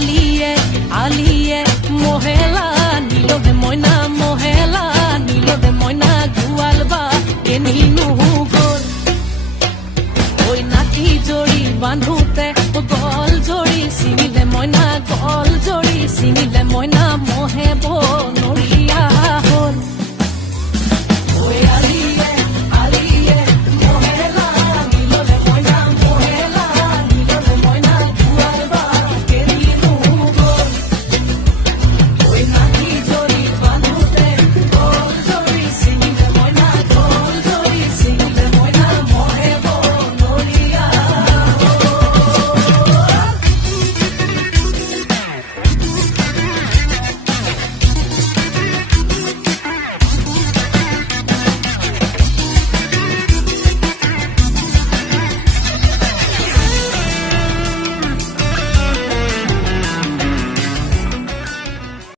আলিয়ে আলিয়ে মহেলা নীলদে ময়না মহেলা নীলদে ময়না গুয়ালবা কে নীলু গোল ওই নাকি জড়ি বাঁধু